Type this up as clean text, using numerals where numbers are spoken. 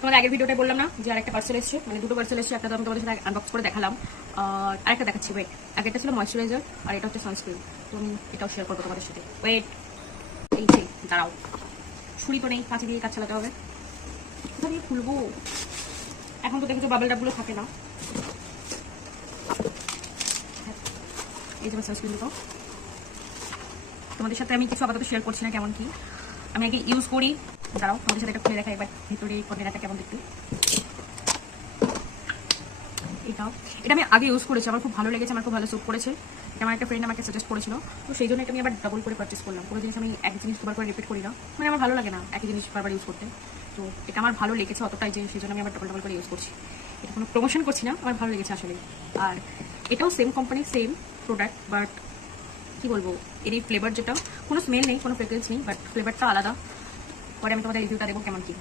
তোমাদের আগের ভিডিওতে বললাম না যে আরেকটা পার্সেল এসেছে, মানে দুটো পার্সেল এসেছে। একটা তো আমি তোমাদের সাথে আনবক্স করে দেখালাম, আরেকটা দেখাচ্ছি। ওয়েট, আগেরটা ছিল ময়শ্চারাইজার আর এটা হচ্ছে সানস্ক্রিন। তো আমি এটাও শেয়ার করবো তোমাদের সাথে। ওয়েট, এই যে দাঁড়াও, ছুরি তো নেই, কাঁচি দিয়ে কাজ চালাতে হবে। কোথা দিয়ে খুলবো? এখন তো দেখেছো বাবেল ডাবগুলো থাকে না। এই যে সানস্ক্রিন দুটো তোমাদের সাথে আমি কিছু আপাতত শেয়ার করছি না কেমন কি আমি আগে ইউজ করি। দাঁড়াও তোমাদের সাথে একটা খুলে দেখা একবার ভিতরে কন্টেনারটা কেমন দেখতে। এটা আমি আগে ইউজ করেছি, আমার খুব ভালো লেগেছে, আমার খুব ভালো স্যুট করেছে। আমার একটা ফ্রেন্ড আমাকে সাজেস্ট করেছিল, তো সেই জন্য এটা আমি আবার ডাবল করে পারচেস করলাম। কোনো জিনিস আমি এক জিনিস দুবার করে রিপিট করি না, মানে আমার ভালো লাগে না একই জিনিস বারবার ইউজ করতে। তো এটা আমার ভালো লেগেছে অতটাই যে সেই জন্য আমি আবার ডাবল করে ইউজ করছি। এটা কোনো প্রমোশন করছি না, আমার ভালো লেগেছে আসলে। আর এটাও same company, same product, but কি বলবো, এর এই ফ্লেভার যেটা, কোনো স্মেল নেই, কোনো ফ্রেগ্রেন্স নেই, বাট ফ্লেভারটা আলাদা। পরে আমি তোমাদের রিভিউটা দেবো কেমন কি।